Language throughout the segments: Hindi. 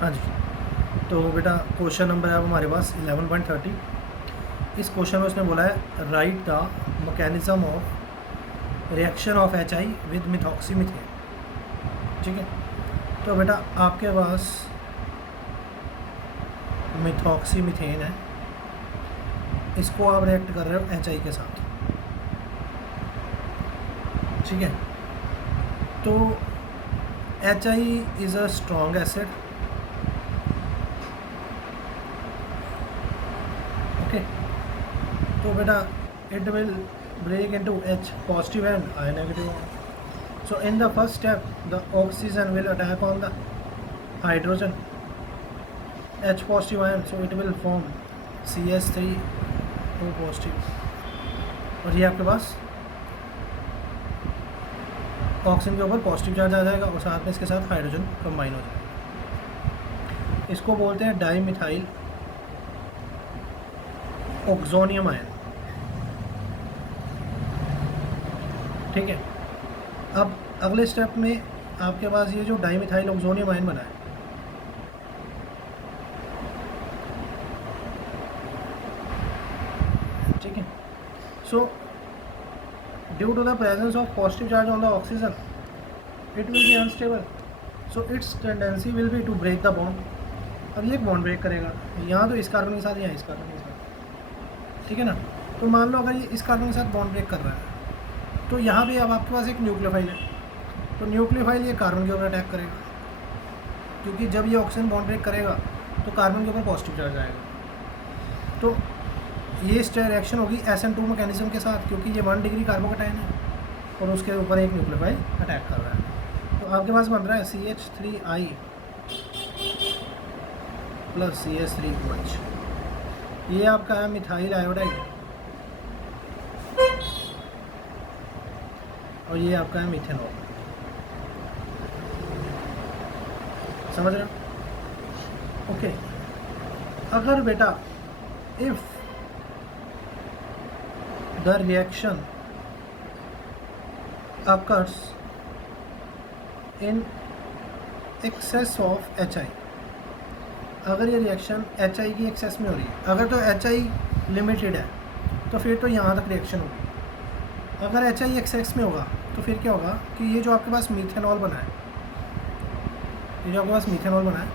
हाँ जी। तो बेटा क्वेश्चन नंबर है अब हमारे पास 11.30। इस क्वेश्चन में उसने बोला है write the mechanism of reaction of HI with methoxymethane. ठीक है, तो बेटा आपके पास मिथॉक्सीमिथेन है, इसको आप रिएक्ट कर रहे हो HI के साथ। ठीक है, तो HI is a strong acid. Okay, तो बेटा it will break into H positive and I negative ion. So in the first step the oxygen will attack on the hydrogen H positive ion, so it will form CH3O positive और ये आपके पास ऑक्सीजन के ऊपर पॉजिटिव चार्ज आ जाएगा और साथ में इसके साथ हाइड्रोजन कंबाइन हो जाएगा। इसको बोलते हैं डाई मिथाइल ऑक्सोनियम आयन। ठीक है, अब अगले स्टेप में आपके पास ये जो डाई मिथाइल ऑक्सोनियम आयन बना है, ठीक है, so due to the presence of positive charge on the oxygen it will be unstable, so its tendency will be to break the bond. अब ये एक बॉन्ड ब्रेक करेगा, यहाँ तो इस कार्बन के साथ, यहाँ इस कार्बन के साथ। ठीक है ना, तो मान लो अगर ये इस कार्बन के साथ बॉन्ड ब्रेक कर रहा है तो यहाँ भी अब आपके पास एक न्यूक्लियोफाइल है, तो न्यूक्लियोफाइल ये कार्बन के ऊपर अटैक करेगा, क्योंकि जब ये ऑक्सीजन बॉन्ड ब्रेक करेगा तो कार्बन के ऊपर पॉजिटिव चार्ज आएगा। तो ये रिएक्शन होगी SN2 मैकेनिज्म के साथ, क्योंकि ये 1 डिग्री कार्बोकैटायन है और उसके ऊपर एक न्यूक्लियोफाइल अटैक कर रहा है। तो आपके पास बन रहा है CH3I प्लस CH3OH। ये आपका है मिथाइल आयोडाइड और ये आपका है मिथेनॉल। समझ रहे हो? ओके, अगर बेटा if the reaction occurs in excess of HI, अगर ये रिएक्शन HI की एक्सेस में हो रही है, अगर तो HI लिमिटेड है तो फिर तो यहाँ तक रिएक्शन होगी। अगर HI एक्सेस में होगा तो फिर क्या होगा कि ये जो आपके पास मीथेनॉल बना है, ये जो आपके पास मीथेनॉल बना है,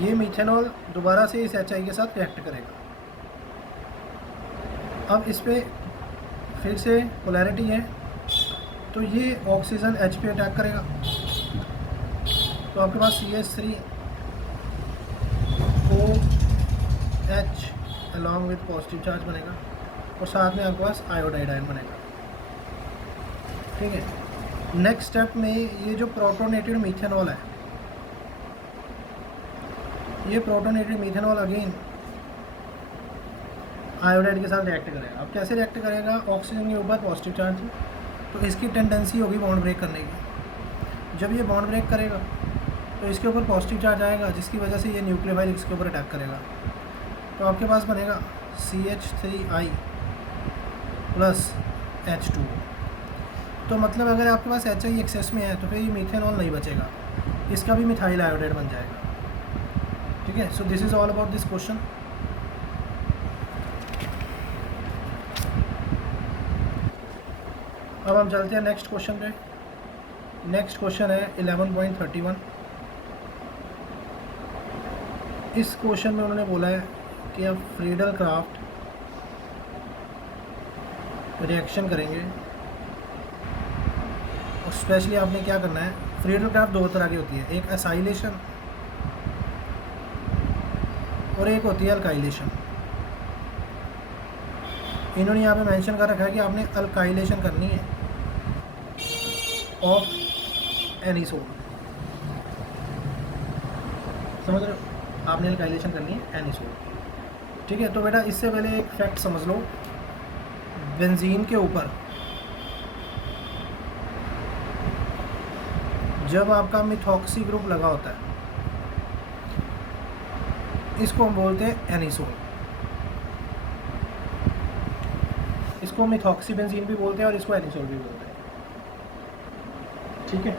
ये मीथेनॉल दोबारा से इस HI के साथ रिएक्ट करेगा। अब इस पर फिर से पोलैरिटी है, तो ये ऑक्सीजन H पे अटैक करेगा, तो आपके पास CH3OH along with positive charge बनेगा और साथ में आपके पास आयोडाइड आयन बनेगा। ठीक है, नेक्स्ट स्टेप में ये जो प्रोटोनेटेड मीथेनॉल है, ये प्रोटोनेटेड मीथेनॉल अगेन आयोडाइड के साथ रिएक्ट करेगा। अब कैसे रिएक्ट करेगा? ऑक्सीजन के ऊपर पॉजिटिव चार्ज है तो इसकी टेंडेंसी होगी बॉन्ड ब्रेक करने की। जब ये बॉन्ड ब्रेक करेगा तो इसके ऊपर पॉजिटिव चार्ज आएगा, जिसकी वजह से ये न्यूक्लियोफाइल इसके ऊपर अटैक करेगा। तो आपके पास बनेगा CH3I प्लस H2। तो मतलब अगर आपके पास HI एक्सेस में है तो फिर ये मीथेनॉल नहीं बचेगा, इसका भी मिथाइल आयोडाइड बन जाएगा। ठीक है, so this is all about this question. अब हम चलते हैं नेक्स्ट क्वेश्चन पे। नेक्स्ट क्वेश्चन है 11.31। इस क्वेश्चन में उन्होंने बोला है कि आप फ्रीडल क्राफ्ट रिएक्शन करेंगे और स्पेशली आपने क्या करना है, फ्रीडल क्राफ्ट दो तरह की होती है, एक एसाइलेशन और एक होती है अल्काइलेशन। इन्होंने यहाँ पे मेंशन कर रखा है कि आपने अल्काइलेशन करनी है ऑफ एनिसोल। समझ रहे हो? आपने अल्काइलेशन करनी है एनिसोल। ठीक है, तो बेटा इससे पहले एक फैक्ट समझ लो, बेंजीन के ऊपर जब आपका मिथॉक्सी ग्रुप लगा होता है, इसको हम बोलते हैं एनिसोल। इसको इसको मिथॉक्सी बेंजीन भी बोलते हैं और इसको एनिसोल भी बोलते हैं। ठीक है,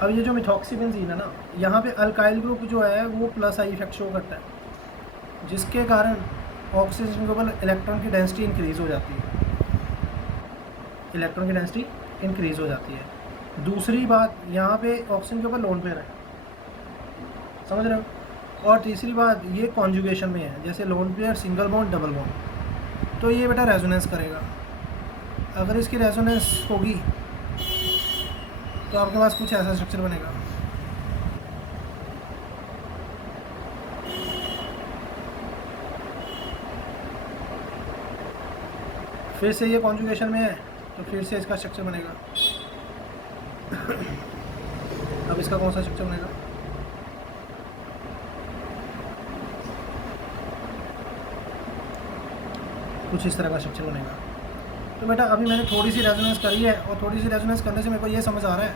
अब ये जो मिथॉक्सी बेंजीन है ना, यहाँ पे अल्काइल ग्रुप जो है वो प्लस आई इफेक्ट शो करता है, जिसके कारण ऑक्सीजन के ऊपर इलेक्ट्रॉन की डेंसिटी इंक्रीज़ हो जाती है, इलेक्ट्रॉन की डेंसिटी इंक्रीज़ हो जाती है। दूसरी बात, यहाँ पे ऑक्सीजन के ऊपर लोन पेयर है, समझ रहे हो। और तीसरी बात, ये कॉन्जुगेशन में है, जैसे lone pair, single bond, double bond, तो ये बेटा रेजोनेंस करेगा। अगर इसकी रेजोनेंस होगी तो आपके पास कुछ ऐसा स्ट्रक्चर बनेगा। फिर से ये कॉन्जुगेशन में है तो फिर से इसका स्ट्रक्चर बनेगा। अब इसका कौन सा स्ट्रक्चर बनेगा? कुछ इस तरह का स्ट्रक्चर बनेगा। तो बेटा अभी मैंने थोड़ी सी रेजोनेंस करी है, और थोड़ी सी रेजोनेंस करने से मेरे को ये समझ आ रहा है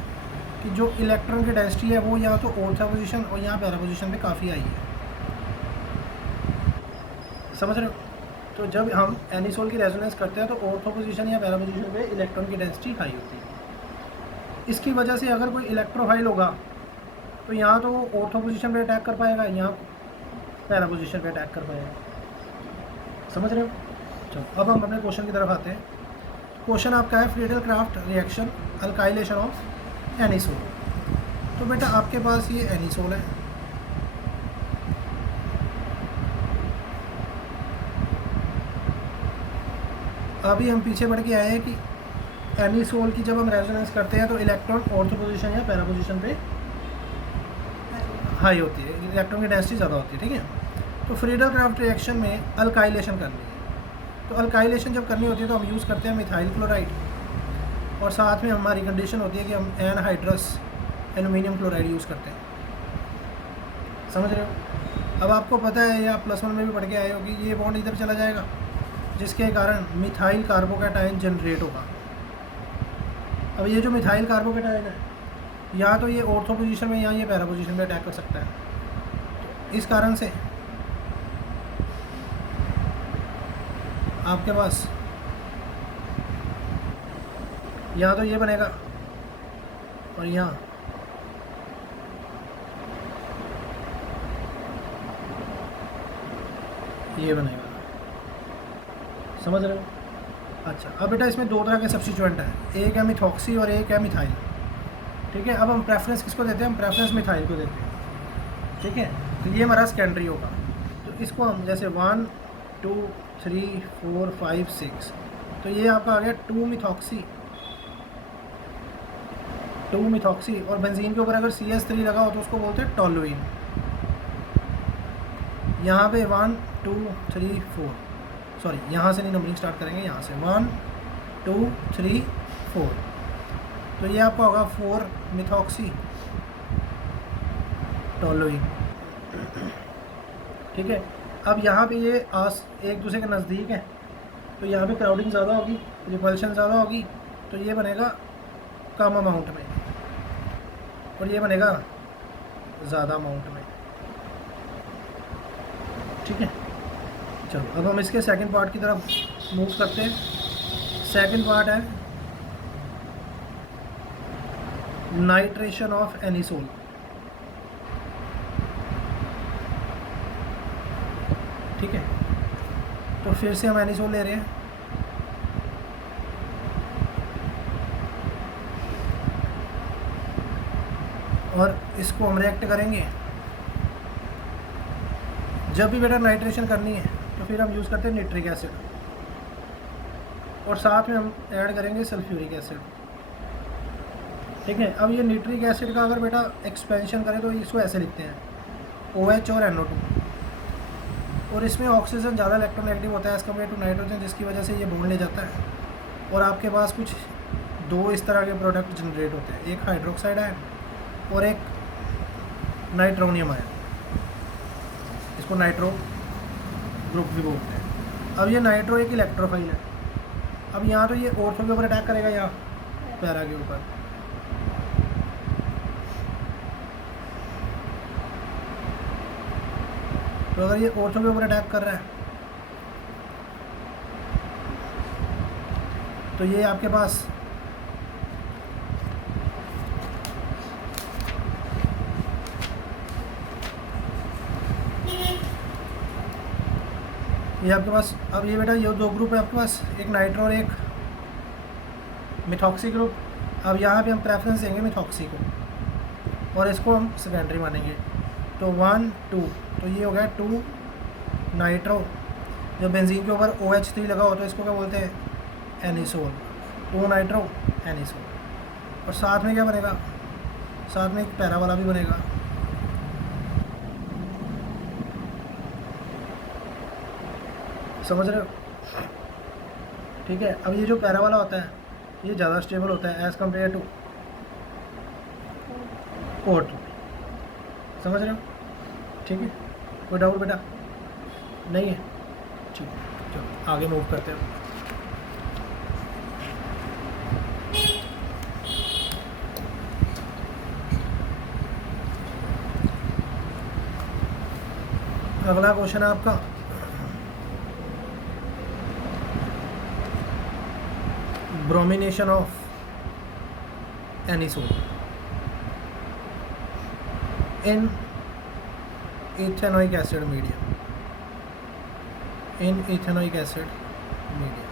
कि जो इलेक्ट्रॉन की डेंसिटी है वो यहाँ तो ऑर्थो पोजीशन और यहाँ पैरा पोजीशन पे काफ़ी आई है, समझ रहे हो। तो जब हम एनिसोल की रेजोनेंस करते हैं तो ऑर्थो पोजीशन या पैरा पोजीशन पे इलेक्ट्रॉन की डेंसिटी हाई होती है। इसकी वजह से अगर कोई इलेक्ट्रोफाइल होगा तो यहाँ तो वो ऑर्थो पोजीशन पे अटैक कर पाएगा, यहाँ पैरा पोजीशन पे अटैक कर पाएगा, समझ रहे हो। चलो अब हम अपने क्वेश्चन की तरफ आते हैं। क्वेश्चन आपका है Friedel craft reaction alkylation of anisole. तो बेटा आपके पास ये एनिसोल है, अभी हम पीछे बढ़ के आए हैं कि एनिसोल की जब हम रेजोनेंस करते हैं तो इलेक्ट्रॉन ऑर्थो पोजीशन या पैरा पोजीशन पे हाई होती है, इलेक्ट्रॉन की डेंसिटी ज़्यादा होती है, ठीक है। तो फ्रीडल क्राफ्ट रिएक्शन में अल्काइलेशन करनी है, तो अल्काइलेशन जब करनी होती है तो हम यूज़ करते हैं मिथाइल क्लोराइड, और साथ में हमारी कंडीशन होती है कि हम एनहाइड्रस एल्यूमिनियम क्लोराइड यूज़ करते हैं, समझ रहे हो। अब आपको पता है या +1 में भी पढ़ के आए हो कि ये बॉन्ड इधर चला जाएगा, जिसके कारण मिथाइल कार्बोकैटायन जनरेट होगा। अब ये जो मिथाइल कार्बोकैटायन है, या तो ये ऑर्थो पोजीशन में या ये पैरा पोजीशन में अटैक कर सकता है, तो इस कारण से आपके पास या तो ये बनेगा और यहाँ ये बनेगा, समझ रहे हो। अच्छा अब बेटा इसमें दो तरह के सब्स्टिट्यूएंट हैं, एक है मिथॉक्सी और एक है मिथाइल, ठीक है। अब हम प्रेफरेंस किसको देते हैं? हम प्रेफरेंस मिथाइल को देते हैं, ठीक है। तो ये हमारा सेकेंडरी होगा, तो इसको हम जैसे 1 2 3 4 5 6, तो ये आपका आ गया 2 मिथॉक्सी, और बेंजीन के ऊपर अगर CH3 लगा हो तो उसको बोलते हैं टोलुइन। यहाँ पे 1 2 3 4, सॉरी यहाँ से नहीं नंबरिंग स्टार्ट करेंगे, यहाँ से 1 2 3 4, तो ये आपका होगा 4 मिथॉक्सी टोलुइन, ठीक है। अब यहाँ पे ये आस एक दूसरे के नज़दीक है, तो यहाँ पे क्राउडिंग ज़्यादा होगी, रिपल्शन ज़्यादा होगी, तो ये बनेगा कम अमाउंट में और ये बनेगा ज़्यादा अमाउंट में, ठीक है। चलो अब हम इसके सेकंड पार्ट की तरफ मूव करते हैं। सेकंड पार्ट है नाइट्रेशन ऑफ एनिसोल। ठीक है, तो फिर से हम एनिसोल ले रहे हैं, और इसको हम रिएक्ट करेंगे। जब भी बेटा नाइट्रेशन करनी है तो फिर हम यूज़ करते हैं निट्रिक एसिड, और साथ में हम ऐड करेंगे सल्फ्यूरिक एसिड, ठीक है। अब ये निट्रिक एसिड का अगर बेटा एक्सपेंशन करें तो इसको ऐसे लिखते हैं OH और NO2, और इसमें ऑक्सीजन ज़्यादा इलेक्ट्रोनेगेटिव होता है एज़ कम्पेयर टू नाइट्रोजन, जिसकी वजह से ये बॉन्ड ले जाता है, और आपके पास कुछ दो इस तरह के प्रोडक्ट जनरेट होते हैं, एक हाइड्रोक्साइड आयन और एक नाइट्रोनियम आयन, इसको नाइट्रो ग्रुप भी बोलते हैं। अब ये नाइट्रो एक इलेक्ट्रोफाइल है, अब यहाँ तो ये ऑर्थो के ऊपर अटैक करेगा या पैरा के ऊपर, तो अगर ये ऑर्थो के ऊपर अटैक कर रहा है तो ये आपके पास अब ये बेटा ये दो ग्रुप है आपके पास, एक नाइट्रो और एक मिथॉक्सी ग्रुप। अब यहाँ पे हम प्रेफरेंस देंगे मिथॉक्सी को और इसको हम सेकेंडरी मानेंगे। तो 1 2, तो ये हो गया 2 नाइट्रो। जब बेंजीन के ऊपर OH3 लगा हो तो इसको क्या बोलते हैं, एनिसोल। 2 nitro anisole. और साथ में क्या बनेगा, साथ में एक पैरा वाला भी बनेगा। समझ रहे हो? ठीक है। अब ये जो पैरा वाला होता है ये ज़्यादा स्टेबल होता है एज़ कम्पेयर टू O2। समझ रहे हो? ठीक है, कोई डाउट बेटा नहीं है? ठीक है, चलो आगे मूव करते हैं। अगला क्वेश्चन है आपका bromination of anisole in ethanoic acid medium, in ethanoic acid medium.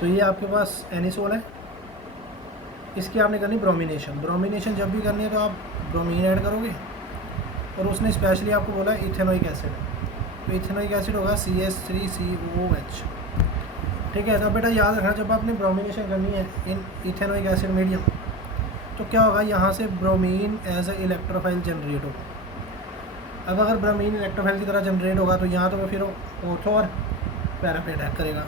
तो ये आपके पास एनिसोल है, इसकी आपने करनी ब्रोमिनेशन। ब्रोमिनेशन जब भी करनी है तो आप ब्रोमीन ऐड करोगे और उसने स्पेशली आपको बोला है इथेनोइक एसिड, तो इथेनोइक एसिड होगा CH3COOH। ठीक है। तो बेटा याद रखना जब आपने ब्रोमिनेशन करनी है इन इथेनोइक एसिड मीडियम तो क्या होगा, यहाँ से bromine as a electrophile generate होगा। अब अगर ब्रोमीन इलेक्ट्रोफाइल की तरह जनरेट होगा तो यहाँ तो फिर ओथो और पैरा पे अटैक करेगा।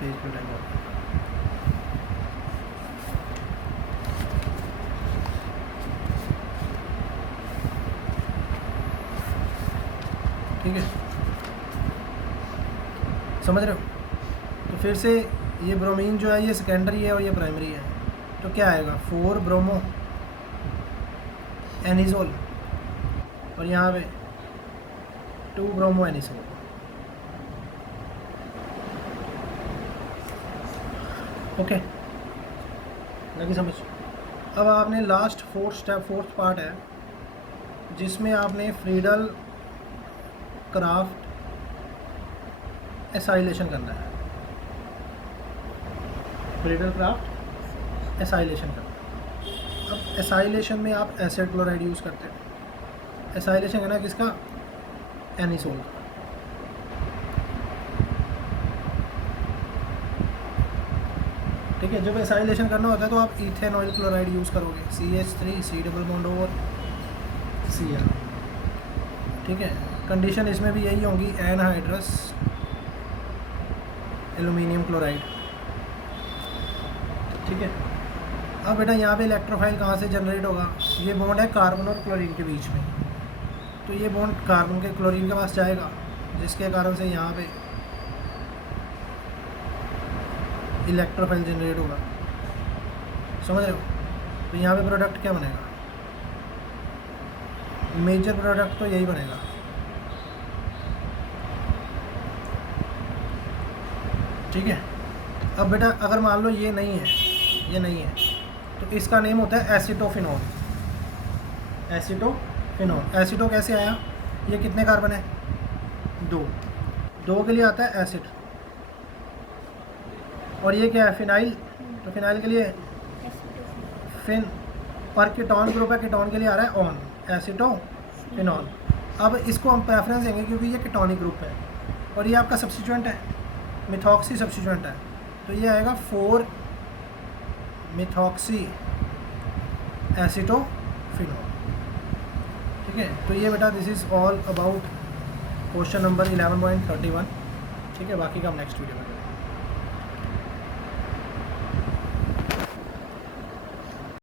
पेज पे अटैक होगा। ठीक है, समझ रहे हो? तो फिर से ये ब्रोमीन जो है ये सेकेंडरी है और ये प्राइमरी है, तो क्या आएगा 4 ब्रोमो एनिसोल और यहाँ पे 2 ब्रोमो एनिसोल। ओके, लगी समझ? अब आपने लास्ट फोर्थ पार्ट है जिसमें आपने फ्रीडल क्राफ्ट एसाइलेशन करना है। फ्रीडल क्राफ्ट एसाइलेशन करना है। अब एसाइलेशन में आप एसिड क्लोराइड यूज़ करते हैं। एसाइलेशन करना है किसका, एनिसोल का। ठीक है। जब एसाइलेशन करना होता है तो आप इथेनॉइल क्लोराइड यूज़ करोगे, CH3 C डबल बॉन्ड और Cl। ठीक है। कंडीशन इसमें भी यही होंगी, एनहाइड्रस एल्यूमिनियम क्लोराइड। ठीक है। अब बेटा यहाँ पे इलेक्ट्रोफाइल कहाँ से जनरेट होगा, ये बॉन्ड है कार्बन और क्लोरीन के बीच में, तो ये बॉन्ड कार्बन के क्लोरीन के पास जाएगा जिसके कारण से यहाँ पे इलेक्ट्रोफाइल जनरेट होगा। समझ रहे हो? तो यहाँ पे प्रोडक्ट क्या बनेगा, मेजर प्रोडक्ट तो यही बनेगा। ठीक है। अब बेटा अगर मान लो ये नहीं है, ये नहीं है, तो इसका नेम होता है एसिटोफिनॉल। एसिटोफिनॉल। एसिटो कैसे आया, ये कितने कार्बन है, 2 के लिए आता है एसिड। और ये क्या है, फिनाइल, तो फिनाइल के लिए फिन। और कीटोन ग्रुप है, कीटोन के लिए आ रहा है ऑन, एसिटोफिनॉल। अब इसको हम प्रेफरेंस देंगे क्योंकि ये कीटोनिक ग्रुप है और ये आपका सब्स्टिट्यूएंट है, मिथॉक्सी सब्स्टिट्यूएंट है, तो ये आएगा 4 मिथॉक्सी एसिटोफिनॉल। ठीक है। तो ये बेटा this is all about question number 11.31। ठीक है, बाकी का हम नेक्स्ट वीडियो में